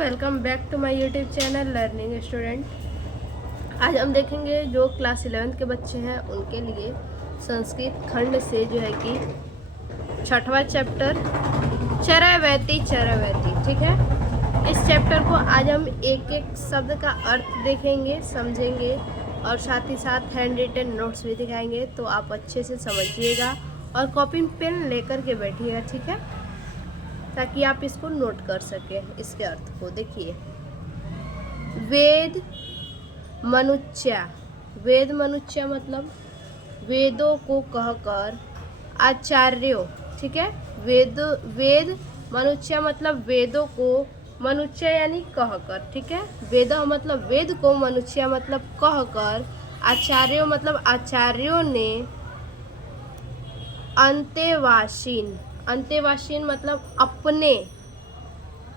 Welcome back to my YouTube channel learning student. आज हम देखेंगे जो क्लास 11th के बच्चे हैं उनके लिए संस्कृत खंड से जो है कि 6वां चैप्टर चरैवेति ठीक है। इस चैप्टर को आज हम एक एक शब्द का अर्थ देखेंगे, समझेंगे और साथ ही साथ हैंड रिटन नोट्स भी दिखाएंगे, तो आप अच्छे से समझिएगा और कॉपी पेन लेकर के बैठिएगा, ठीक है, ताकि आप इसको नोट कर सकें। इसके अर्थ को देखिए। वेद मनुच्या, वेद मनुच्या मतलब वेदों को कहकर आचार्यों, ठीक है। वेद मनुच्या मतलब वेदों को, मनुच्या यानी कहकर, ठीक है। वेद मतलब वेद को, मनुच्या मतलब कहकर, आचार्यों मतलब आचार्यों ने अंतेवासीन, अंतेवासीन मतलब अपने,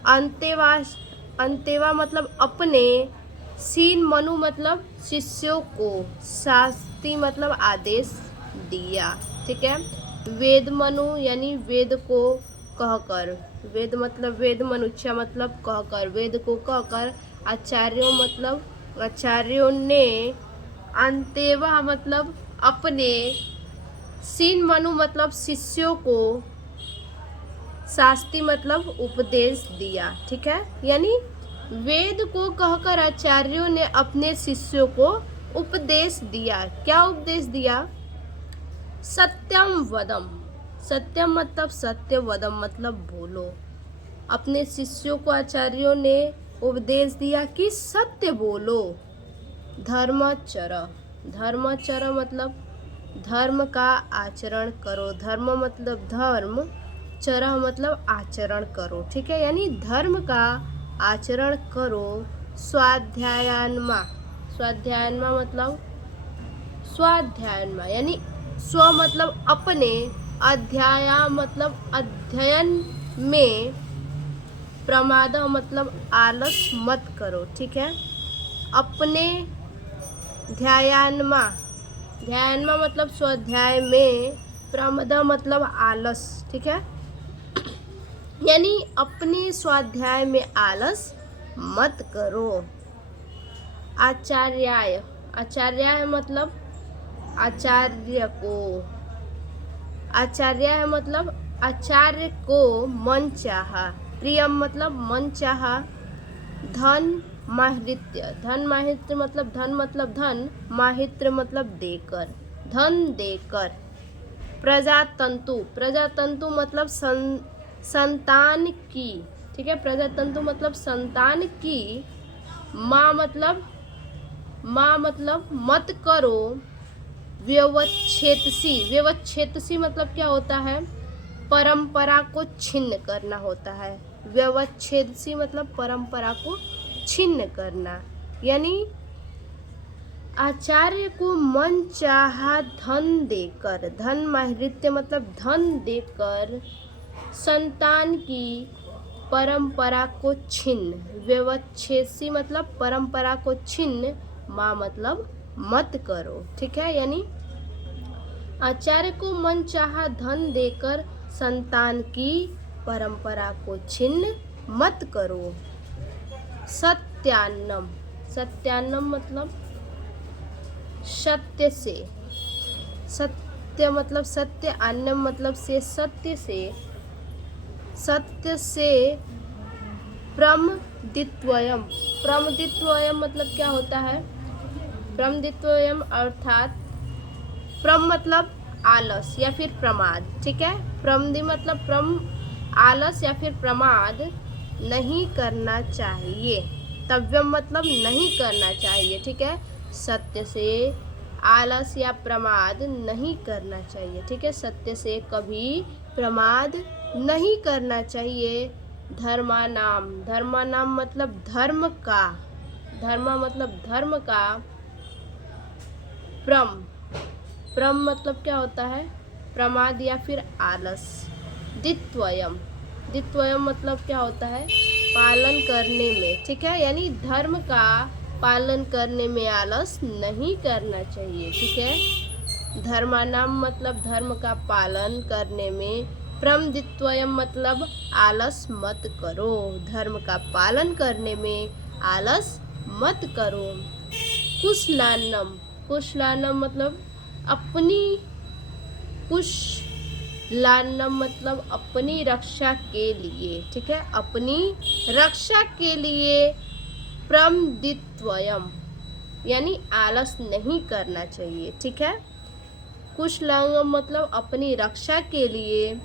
अंतेवा मतलब अपने, सीन मनु मतलब शिष्यों को, शास्ति मतलब आदेश दिया, ठीक है। वेद मनु यानी वेद को कहकर, वेद मतलब वेद, मनुष्य मतलब कहकर, वेद को कहकर, आचार्यों मतलब आचार्यों ने, अंतेवा मतलब अपने, सीन मनु मतलब शिष्यों को, शास्ति मतलब उपदेश दिया, ठीक है। यानी वेद को कहकर आचार्यों ने अपने शिष्यों को उपदेश दिया। क्या उपदेश दिया? सत्यम वदम, सत्यम मतलब सत्य, वदम मतलब बोलो। अपने शिष्यों को आचार्यों ने उपदेश दिया कि सत्य बोलो। धर्मचर, धर्मचर मतलब धर्म का आचरण करो। धर्म मतलब धर्म, चरह मतलब आचरण करो, ठीक है। यानी धर्म का आचरण करो। स्वाध्यायान्मा, स्वाध्यायान्मा मतलब स्वाध्यायान्मा यानी स्व मतलब अपने, अध्याया मतलब अध्ययन में, प्रमाद मतलब आलस मत करो, ठीक है। अपने ध्यायान्मा, ध्यायान्मा मतलब स्वाध्याय में, प्रमद मतलब आलस, ठीक है। यानी अपने स्वाध्याय में आलस मत करो। आचार्याय, आचार्याय मतलब आचार्य को, आचार्याय मतलब आचार्य को मन चाहा। प्रियम मतलब मन चाहा। धन माहित्य, धन माहित्य मतलब धन, माहित्र मतलब देकर, धन देकर। प्रजातंतु, प्रजातंतु मतलब संतान की, ठीक है। प्रजातंतु मतलब संतान की। माँ मतलब मत करो। व्यवच्छेदसी, व्यवच्छेदसी मतलब क्या होता है? परंपरा को छिन्न करना होता है। व्यवच्छेदसी मतलब परंपरा को छिन्न करना। यानी आचार्य को मन चाहा धन देकर, धन माहित्य मतलब धन देकर, संतान की परंपरा को छिन्न। व्यवच्छेदसी मतलब परंपरा को छिन्न, माँ मतलब मत करो, ठीक है। यानी आचार्य को मन चाहा धन देकर संतान की परंपरा को छिन्न मत करो। सत्यान्नम, सत्यान्नम मतलब सत्य से, सत्य मतलब सत्य, अन्नम मतलब से, सत्य से, सत्य से। प्रमदित्वयम, प्रमदित्वयम मतलब क्या होता है? प्रमदित्वयम अर्थात प्रम मतलब आलस या फिर प्रमाद, ठीक है। प्रमदि मतलब प्रम, आलस या फिर प्रमाद नहीं करना चाहिए। तव्यम मतलब नहीं करना चाहिए, ठीक है। सत्य से आलस या प्रमाद नहीं करना चाहिए, ठीक है। सत्य से कभी प्रमाद नहीं करना चाहिए। धर्मानाम, धर्मानाम मतलब धर्म का, धर्म मतलब धर्म का। प्रम, प्रम मतलब क्या होता है? प्रमाद या फिर आलस। दित्वयम, दित्वयम मतलब क्या होता है? पालन करने में, ठीक है। यानी धर्म का पालन करने में आलस नहीं करना चाहिए, ठीक है। धर्मानाम मतलब धर्म का पालन करने में, प्रमदित्वयम मतलब आलस मत करो, धर्म का पालन करने में आलस मत करो। कुशलानम, कुशलानम मतलब अपनी, कुशलानम मतलब अपनी रक्षा के लिए, ठीक है, अपनी रक्षा के लिए प्रमदित्वयम यानी आलस नहीं करना चाहिए, ठीक है। कुशलांगम मतलब अपनी रक्षा के लिए,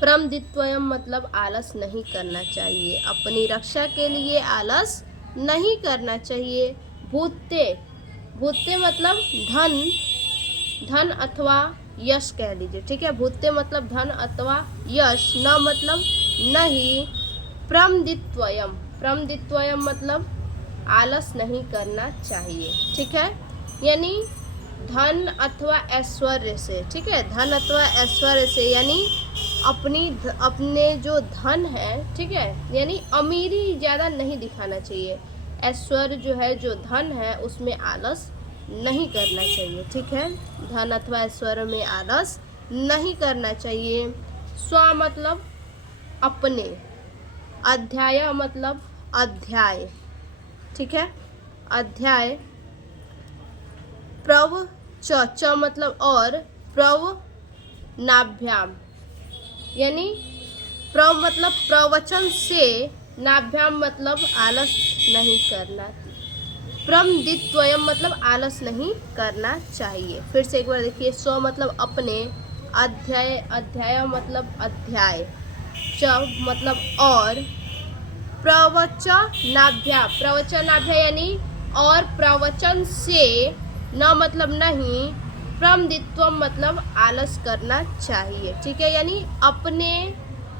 प्रमदित्वयम मतलब आलस नहीं करना चाहिए, अपनी रक्षा के लिए आलस नहीं करना चाहिए। भूते, भूते मतलब धन, धन अथवा यश कह लीजिए, ठीक है। भूते मतलब धन अथवा यश, न मतलब नहीं। प्रमदित्वयम, प्रमदित्वयम मतलब आलस नहीं करना चाहिए, ठीक है, यानी धन अथवा ऐश्वर्य से, ठीक है, धन अथवा ऐश्वर्य से यानी अपने जो धन है, ठीक है, यानी अमीरी ज़्यादा नहीं दिखाना चाहिए। ऐश्वर्य जो है, जो धन है, उसमें आलस नहीं करना चाहिए, ठीक है, धन अथवा ऐश्वर्य में आलस नहीं करना चाहिए। स्व मतलब अपने, अध्याय मतलब अध्याय, ठीक है, अध्याय। प्रव च मतलब और, प्रव नाभ्याम यानी प्रव मतलब प्रवचन से, नाभ्याम मतलब आलस नहीं करना। प्रमदित्वयम मतलब आलस नहीं करना चाहिए। फिर से एक बार देखिए, स्व मतलब अपने, अध्याय, अध्याय मतलब अध्याय, च मतलब और, प्रवचनाभ्या, प्रवचनाभ्या यानी और प्रवचन से, न मतलब नहीं, प्रमदित्वम मतलब आलस करना चाहिए, ठीक है, यानी अपने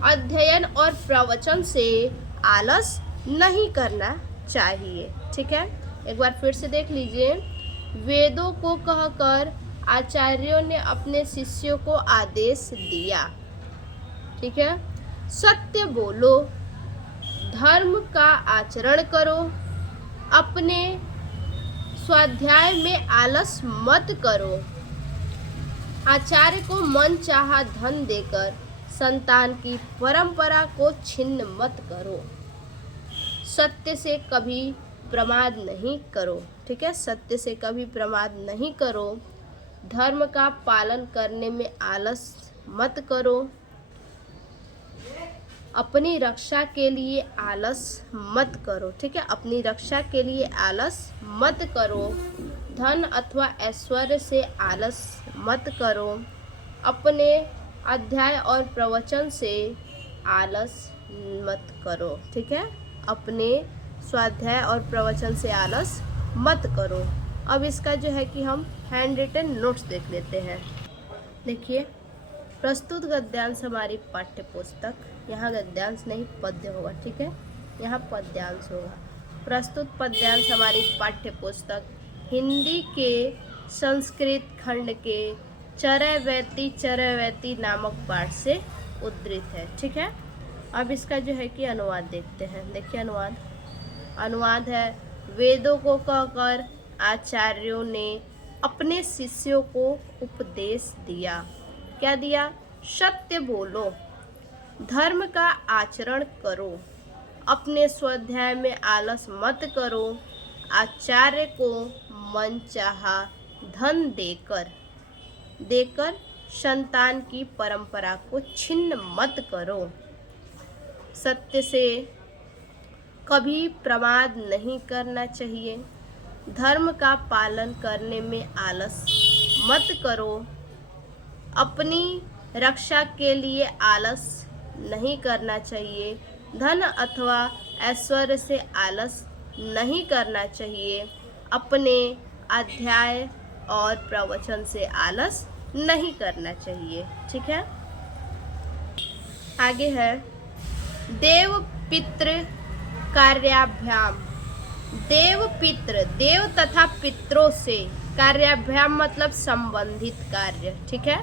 अध्ययन और प्रवचन से आलस नहीं करना चाहिए, ठीक है। एक बार फिर से देख लीजिए, वेदों को कहकर आचार्यों ने अपने शिष्यों को आदेश दिया, ठीक है, सत्य बोलो, धर्म का आचरण करो, अपने स्वाध्याय में आलस मत करो, आचार्य को मन चाहा धन देकर संतान की परंपरा को छिन्न मत करो, सत्य से कभी प्रमाद नहीं करो, ठीक है, सत्य से कभी प्रमाद नहीं करो, धर्म का पालन करने में आलस मत करो, अपनी रक्षा के लिए आलस मत करो, ठीक है, अपनी रक्षा के लिए आलस मत करो, धन अथवा ऐश्वर्य से आलस मत करो, अपने अध्याय और प्रवचन से आलस मत करो, ठीक है, अपने स्वाध्याय और प्रवचन से आलस मत करो। अब इसका जो है कि हम हैंड रिटन नोट्स देख लेते हैं। देखिए, प्रस्तुत गद्यांश हमारी पाठ्य पुस्तक, यहाँ गद्यांश नहीं पद्य होगा, ठीक है, यहाँ पद्यांश होगा। प्रस्तुत पद्यांश हमारी पाठ्य पुस्तक हिंदी के संस्कृत खंड के चरैवेति चरैवेति नामक पाठ से उद्धृत है, ठीक है। अब इसका जो है कि अनुवाद देखते हैं। देखिए अनुवाद, अनुवाद है, वेदों को कहकर आचार्यों ने अपने शिष्यों को उपदेश दिया। क्या दिया? सत्य बोलो, धर्म का आचरण करो, अपने स्वाध्याय में आलस मत करो, आचार्य को मनचाहा धन देकर संतान की परंपरा को छिन्न मत करो, सत्य से कभी प्रमाद नहीं करना चाहिए, धर्म का पालन करने में आलस मत करो, अपनी रक्षा के लिए आलस नहीं करना चाहिए, धन अथवा ऐश्वर्य से आलस नहीं करना चाहिए, अपने अध्याय और प्रवचन से आलस नहीं करना चाहिए, ठीक है। आगे है देव पितृ कार्याभ्याम। देव पितृ, देव तथा पितरों से, कार्याभ्याम मतलब संबंधित कार्य, ठीक है,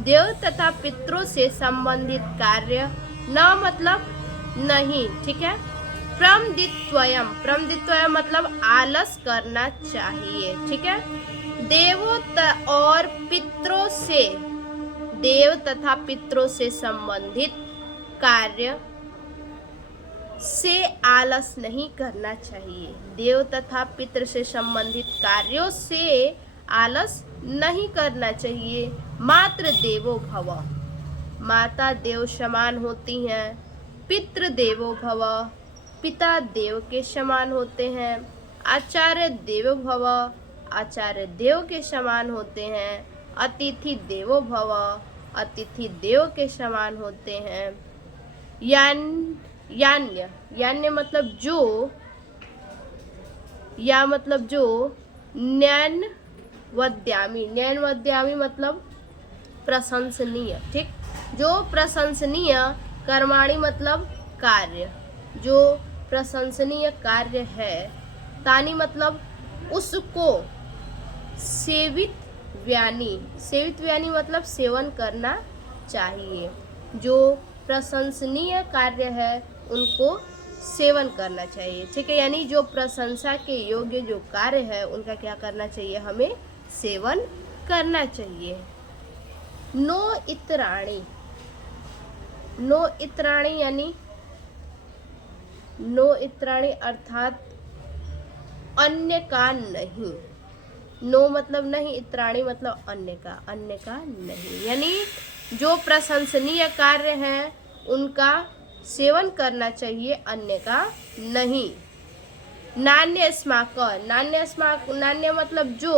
देव तथा पितरों से संबंधित कार्य, न मतलब नहीं, ठीक है। प्रमदित्वयम, प्रमदित्वयम मतलब आलस करना चाहिए, ठीक है। देवों और पितरों से, देव तथा पितरों से संबंधित कार्य से आलस नहीं करना चाहिए। देव तथा पितृ से संबंधित कार्यों से आलस नहीं करना चाहिए। मातृ देवो भव, माता देव समान होती हैं। पितृ देवो भव, पिता देव के समान होते हैं। आचार्य देवो भव, आचार्य देव के समान होते हैं। अतिथि देवो भव, अतिथि देव के समान होते हैं। यान्य, यान्य मतलब जो, या मतलब जो। न्यानवद्यामी, न्यानवद्यामी मतलब प्रशंसनीय, ठीक। जो प्रशंसनीय, कर्माणि मतलब कार्य, जो प्रशंसनीय कार्य है। तानी मतलब उसको। सेवित व्यानी, सेवित व्यानी मतलब सेवन करना चाहिए। जो प्रशंसनीय कार्य है उनको सेवन करना चाहिए, ठीक है। यानी जो प्रशंसा के योग्य जो कार्य है उनका क्या करना चाहिए, हमें सेवन करना चाहिए। नो इतराणी, नो इतराणी यानी नो इतराणी अर्थात अन्य का नहीं। नो मतलब नहीं, इतराणी मतलब अन्य का, अन्य का नहीं। यानी जो प्रशंसनीय कार्य है उनका सेवन करना चाहिए, अन्य का नहीं। नान्य अस्माक, नान्य अस्माक, नान्य मतलब जो,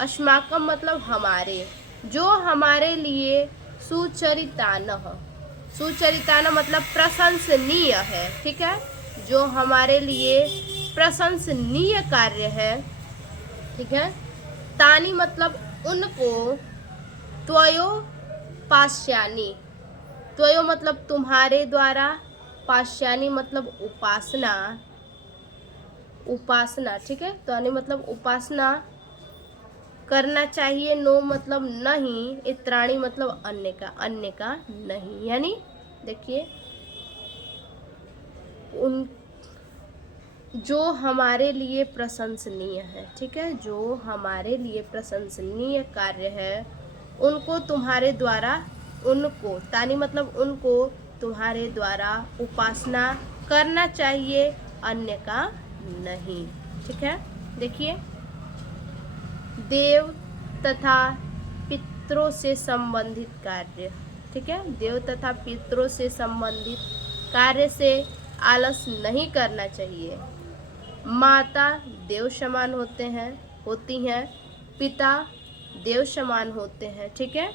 अस्माकम मतलब हमारे, जो हमारे लिए सुचरितानः, सुचरितानः मतलब प्रशंसनीय है, ठीक है। जो हमारे लिए प्रशंसनीय कार्य है, ठीक है। तानी मतलब उनको। त्वयो पाश्यानि, त्वयो मतलब तुम्हारे द्वारा। पाश्यानि मतलब उपासना, उपासना, ठीक है। तानी मतलब उपासना करना चाहिए। नो मतलब नहीं, इत्राणी मतलब अन्य का, अन्य का नहीं। यानी देखिए, उन जो हमारे लिए प्रशंसनीय है, ठीक है, जो हमारे लिए प्रशंसनीय कार्य है उनको तुम्हारे द्वारा, उनको, तानी मतलब उनको तुम्हारे द्वारा उपासना करना चाहिए, अन्य का नहीं, ठीक है। देखिए, देव तथा पितरों से संबंधित कार्य, ठीक है। देव तथा पितरों से संबंधित कार्य से आलस नहीं करना चाहिए। माता देव समान होते हैं, होती हैं। पिता देव समान होते हैं, ठीक है।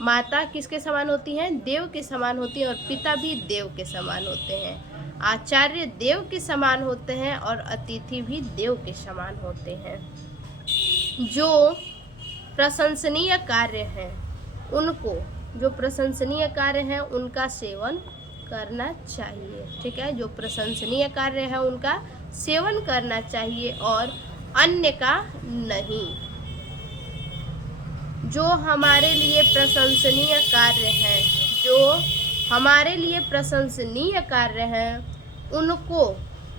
माता किसके समान होती हैं, देव के समान होती हैं, और पिता भी देव के समान होते हैं। आचार्य देव के समान होते हैं और अतिथि भी देव के समान होते हैं। जो प्रशंसनीय कार्य हैं उनको, जो प्रशंसनीय कार्य हैं उनका सेवन करना चाहिए, ठीक है। जो प्रशंसनीय कार्य है उनका सेवन करना चाहिए और अन्य का नहीं। जो हमारे लिए प्रशंसनीय कार्य हैं, जो हमारे लिए प्रशंसनीय कार्य हैं उनको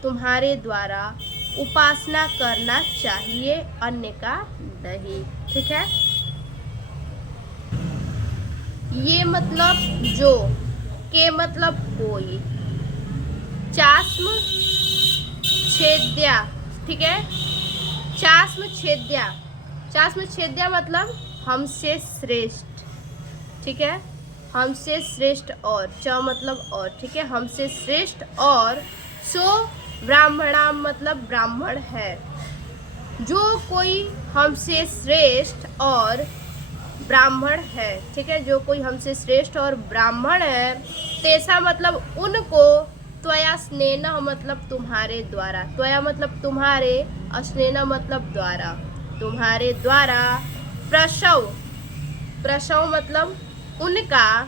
तुम्हारे द्वारा उपासना करना चाहिए, अन्य का नहीं, ठीक है। ये मतलब जो, के मतलब कोई, चास्म छेद्या, ठीक है। चास्म छेद्या, चास्म छेद्या मतलब हमसे श्रेष्ठ, ठीक है। हमसे श्रेष्ठ और, च मतलब और, ठीक है। हमसे श्रेष्ठ और। सो ब्राह्मणा मतलब ब्राह्मण है। जो कोई हमसे श्रेष्ठ और ब्राह्मण है, ठीक है। जो कोई हमसे श्रेष्ठ और ब्राह्मण है, तेसा मतलब उनको। त्वया स्नेह मतलब तुम्हारे द्वारा, त्वया मतलब तुम्हारे, स्नेह मतलब द्वारा, तुम्हारे द्वारा। प्रसव, प्रसव मतलब उनका।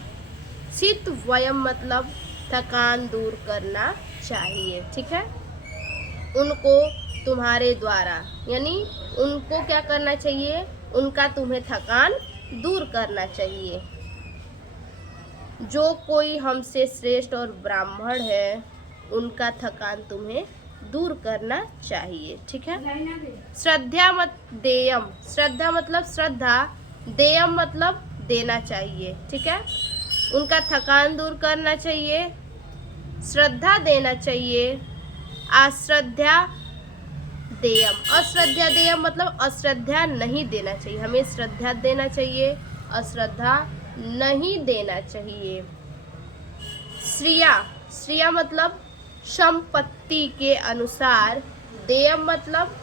शीत वयम मतलब थकान दूर करना चाहिए, ठीक है। उनको तुम्हारे द्वारा, यानी उनको क्या करना चाहिए, उनका तुम्हें थकान दूर करना चाहिए। जो कोई हमसे श्रेष्ठ और ब्राह्मण है उनका थकान तुम्हें दूर करना चाहिए, ठीक है। श्रद्धा मत देयम, श्रद्धा मतलब श्रद्धा, देयम मतलब देना चाहिए, ठीक है। उनका थकान दूर करना चाहिए, श्रद्धा देना चाहिए, अश्रद्धा देयम, अश्रद्धा देयम मतलब अश्रद्धा नहीं देना चाहिए, हमें श्रद्धा देना चाहिए, अश्रद्धा नहीं देना चाहिए। श्रिया, श्रिया मतलब संपत्ति के अनुसार, देयम मतलब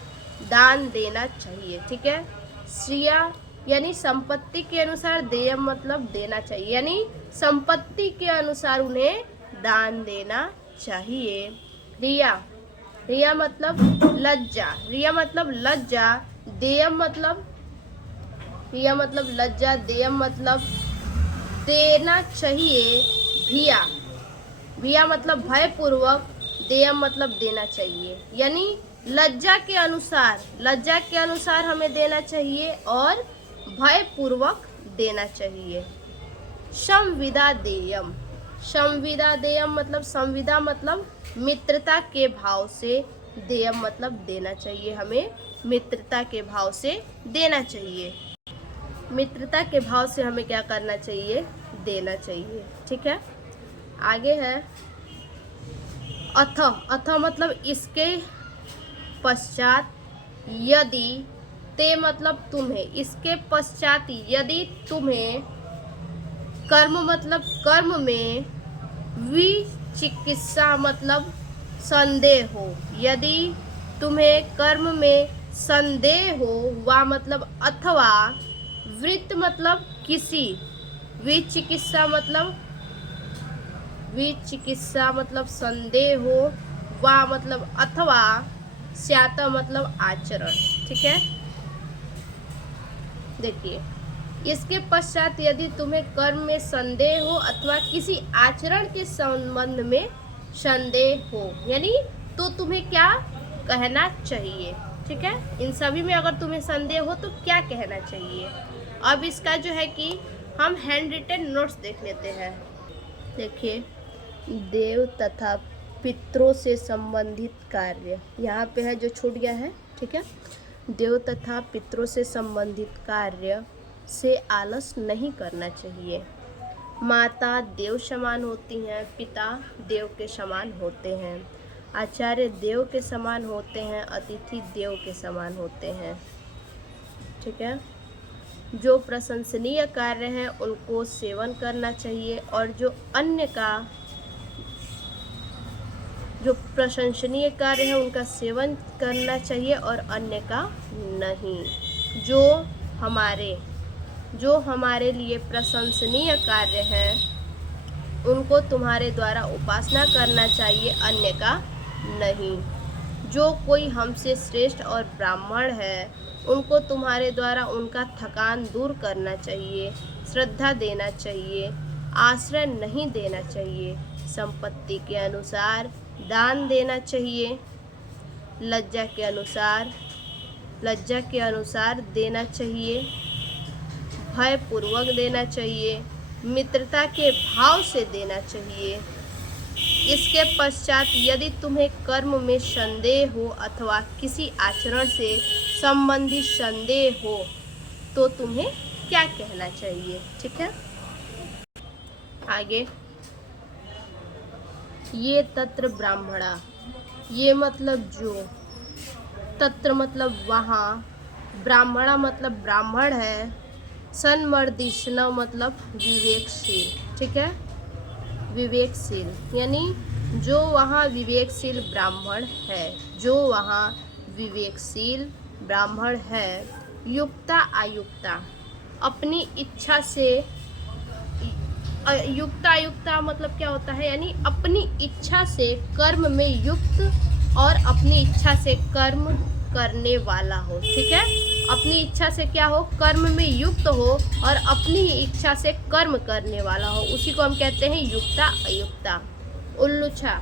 दान देना चाहिए, ठीक है। श्रिया यानी संपत्ति के अनुसार, देयम मतलब देना चाहिए, यानी संपत्ति के अनुसार उन्हें दान देना चाहिए। रिया, रिया मतलब लज्जा, रिया मतलब लज्जा, देयम मतलब, रिया मतलब लज्जा, देयम मतलब देना चाहिए। भिया, भिया मतलब भयपूर्वक, देयम मतलब देना चाहिए, यानी लज्जा के अनुसार, लज्जा के अनुसार हमें देना चाहिए और भयपूर्वक देना चाहिए। संविदा देयम, संविदा देयम मतलब, संविदा मतलब मित्रता के भाव से, देयम मतलब देना चाहिए, हमें मित्रता के भाव से देना चाहिए, मित्रता के भाव से हमें क्या करना चाहिए, देना चाहिए, ठीक है। आगे है अथ, अथ मतलब इसके पश्चात, यदि, ते मतलब तुम्हें, इसके पश्चात यदि तुम्हें, कर्म मतलब कर्म में, विचिकित्सा मतलब संदेह हो, यदि तुम्हें कर्म में संदेह हो, वा मतलब अथवा, वृत्त मतलब किसी, विचिकित्सा मतलब, विचिकित्सा मतलब संदेह हो, वा मतलब अथवा, स्यात मतलब आचरण, ठीक है। देखिए, इसके पश्चात यदि तुम्हें कर्म में संदेह हो अथवा किसी आचरण के संबंध में संदेह हो, यानी तो तुम्हें क्या कहना चाहिए, ठीक है। इन सभी में अगर तुम्हें संदेह हो तो क्या कहना चाहिए। अब इसका जो है कि हम हैंड रिटन नोट्स देख लेते हैं। देखिए, देव तथा पितरों से संबंधित कार्य, यहाँ पे है जो छूट गया है, ठीक है। देव तथा पितरों से संबंधित कार्य से आलस नहीं करना चाहिए। माता देव समान होती हैं, पिता देव के समान होते हैं, आचार्य देव के समान होते हैं, अतिथि देव के समान होते हैं, ठीक है। जो प्रशंसनीय कार्य हैं उनको सेवन करना चाहिए और जो अन्य का, जो प्रशंसनीय कार्य है उनका सेवन करना चाहिए और अन्य का नहीं। जो हमारे लिए प्रशंसनीय कार्य है उनको तुम्हारे द्वारा उपासना करना चाहिए, अन्य का नहीं। जो कोई हमसे श्रेष्ठ और ब्राह्मण है उनको तुम्हारे द्वारा उनका थकान दूर करना चाहिए, श्रद्धा देना चाहिए, आश्रय नहीं देना चाहिए, संपत्ति के अनुसार दान देना चाहिए, लज्जा के अनुसार देना चाहिए, भयपूर्वक देना चाहिए, मित्रता के भाव से देना चाहिए। इसके पश्चात यदि तुम्हें कर्म में संदेह हो अथवा किसी आचरण से संबंधित संदेह हो तो तुम्हें क्या कहना चाहिए, ठीक है। आगे, ये तत्र ब्राह्मणा, ये मतलब जो, तत्र मतलब वहाँ, ब्राह्मणा मतलब ब्राह्मण है, सन्मर्दिष्ण मतलब विवेकशील, ठीक है। विवेकशील यानी जो वहाँ विवेकशील ब्राह्मण है, जो वहाँ विवेकशील ब्राह्मण है। युक्ता अयुक्ता, अपनी इच्छा से, युक्ता अयुक्ता मतलब क्या होता है, यानी अपनी इच्छा से कर्म में युक्त और अपनी इच्छा से कर्म करने वाला हो, ठीक है। अपनी इच्छा से क्या हो, कर्म में युक्त हो और अपनी इच्छा से कर्म करने वाला हो, उसी को हम कहते हैं युक्ता अयुक्ता। उल्लुछा,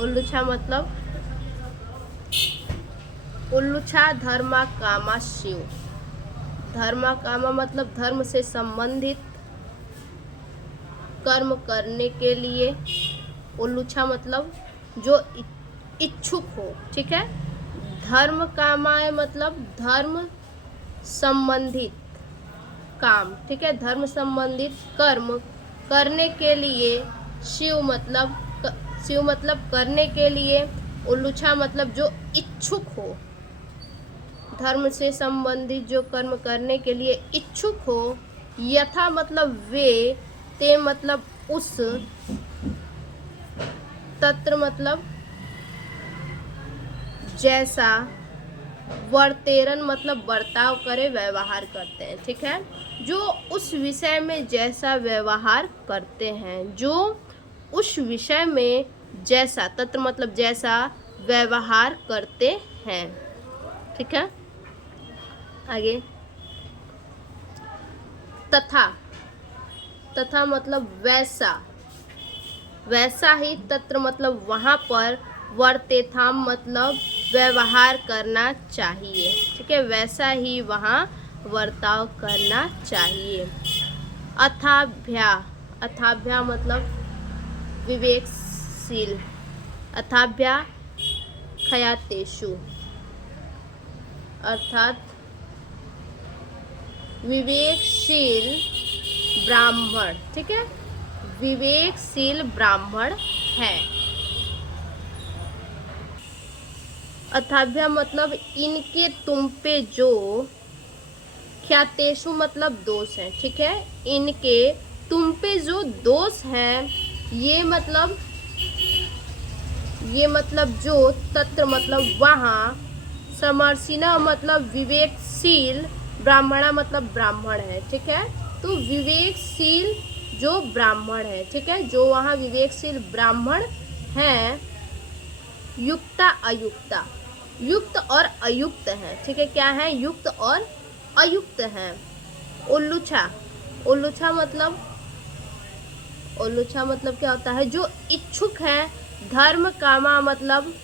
उल्लुछा मतलब, उल्लुछा धर्मा कामा शिव, धर्मा कामा मतलब धर्म से संबंधित कर्म करने के लिए, उल्लुछा मतलब जो इच्छुक हो, ठीक है। धर्म कामाय मतलब धर्म संबंधित, काम, ठीक है। धर्म संबंधित कर्म करने के लिए, शिव मतलब करने के लिए, उल्लुछा मतलब जो इच्छुक हो, धर्म से संबंधित जो कर्म करने के लिए इच्छुक हो, यथा मतलब वे, ते मतलब उस, तत्र मतलब जैसा, वर्तेरन मतलब बर्ताव करे, व्यवहार करते हैं, ठीक है। जो उस विषय में जैसा व्यवहार करते हैं, जो उस विषय में जैसा, तत्र मतलब जैसा व्यवहार करते हैं, ठीक है। आगे तथा मतलब वैसा ही, तत्र मतलब वहाँ पर, वर्तेथाम मतलब व्यवहार करना चाहिए, ठीक है। वैसा ही वहाँ वर्ताव करना चाहिए। अथाभ्या मतलब विवेकशील, अथाभ्या खयातेषु अर्थात विवेकशील ब्राह्मण, ठीक है, विवेकशील ब्राह्मण है। अथाभ्या मतलब इनके तुम पे जो, ख्यातेषु मतलब दोष है, ठीक है। इनके तुम पे जो दोष है, ये मतलब जो, तत्र मतलब वहाँ, समर्शिना मतलब विवेकशील, ब्राह्मणा मतलब ब्राह्मण है, ठीक है। तो विवेकशील जो ब्राह्मण है, ठीक है, जो वहाँ विवेकशील ब्राह्मण हैं, युक्ता अयुक्ता, युक्त और अयुक्त है, ठीक है। क्या है? युक्त और अयुक्त है। उल्लुछा मतलब क्या होता है? जो इच्छुक है। धर्म कामा मतलब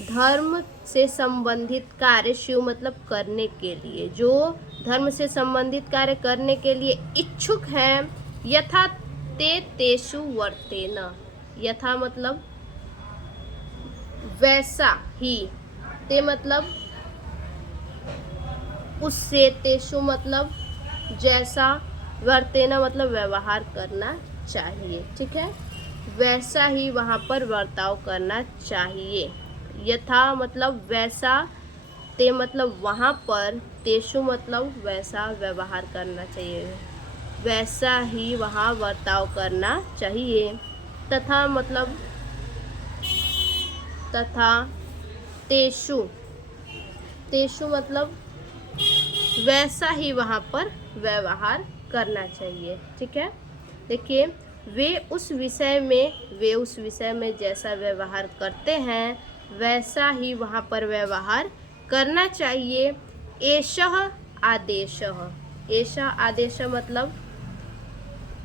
धर्म से संबंधित कार्य, शिव मतलब करने के लिए, जो धर्म से संबंधित कार्य करने के लिए इच्छुक है। यथा ते तेषु वर्तेन, यथा मतलब वैसा ही, ते मतलब उससे, तेषु मतलब जैसा, वर्तेना मतलब व्यवहार करना चाहिए, ठीक है। वैसा ही वहाँ पर बर्ताव करना चाहिए। यथा मतलब वैसा, ते मतलब वहाँ पर, तेषु मतलब वैसा व्यवहार करना चाहिए, वैसा ही वहाँ बर्ताव करना चाहिए। तथा मतलब तेषु मतलब वैसा ही वहाँ पर व्यवहार करना चाहिए, ठीक है। देखिए, वे उस विषय में जैसा व्यवहार करते हैं, वैसा ही वहाँ पर व्यवहार करना चाहिए। एषः आदेशः,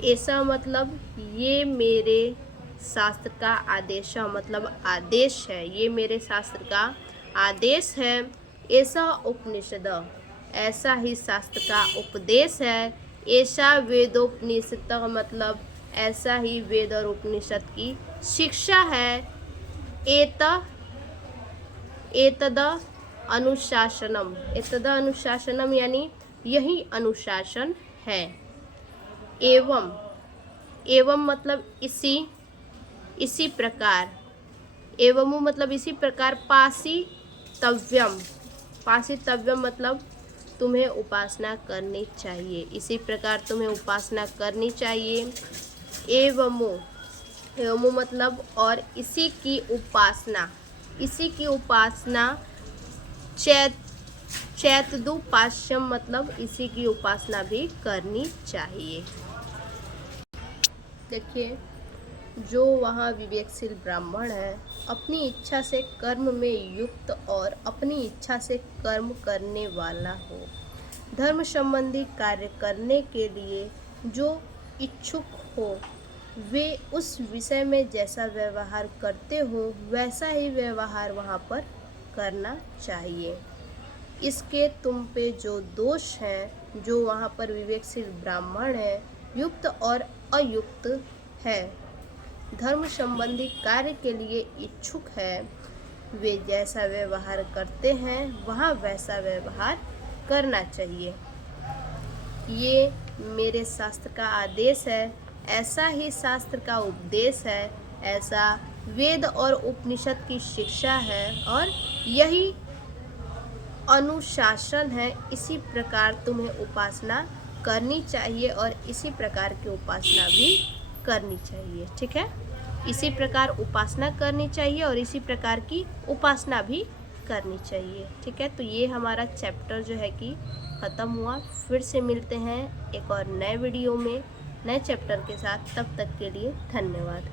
ऐसा मतलब ये मेरे शास्त्र का आदेश मतलब आदेश है, ये मेरे शास्त्र का आदेश है। ऐसा उपनिषद, ऐसा ही शास्त्र का उपदेश है। ऐसा वेदोपनिषद मतलब ऐसा ही वेद और उपनिषद की शिक्षा है। एतद अनुशासनम यानी यही अनुशासन है। एवं मतलब इसी प्रकार, एवं मतलब इसी प्रकार, पासितव्यम मतलब तुम्हें उपासना करनी चाहिए, इसी प्रकार तुम्हें उपासना करनी चाहिए। एवं मतलब और इसी की उपासना, चैतदुपास्यम मतलब इसी की उपासना भी करनी चाहिए। देखिए, जो वहाँ विवेकशील ब्राह्मण है, अपनी इच्छा से कर्म में युक्त और अपनी इच्छा से कर्म करने वाला हो, धर्म संबंधी कार्य करने के लिए जो इच्छुक हो, वे उस विषय में जैसा व्यवहार करते हो, वैसा ही व्यवहार वहाँ पर करना चाहिए। इसके तुम पे जो दोष हैं, जो वहाँ पर विवेकशील ब्राह्मण है, युक्त और अयुक्त है, धर्म संबंधी कार्य के लिए इच्छुक है, वे जैसा व्यवहार करते हैं, वहाँ वैसा व्यवहार करना चाहिए। ये मेरे शास्त्र का आदेश है, ऐसा ही शास्त्र का उपदेश है, ऐसा वेद और उपनिषद की शिक्षा है और यही अनुशासन है। इसी प्रकार तुम्हें उपासना करनी चाहिए और इसी प्रकार की उपासना भी करनी चाहिए। ठीक है, इसी प्रकार उपासना करनी चाहिए और इसी प्रकार की उपासना भी करनी चाहिए। ठीक है, तो ये हमारा चैप्टर जो है कि ख़त्म हुआ। फिर से मिलते हैं एक और नए वीडियो में नए चैप्टर के साथ। तब तक के लिए धन्यवाद।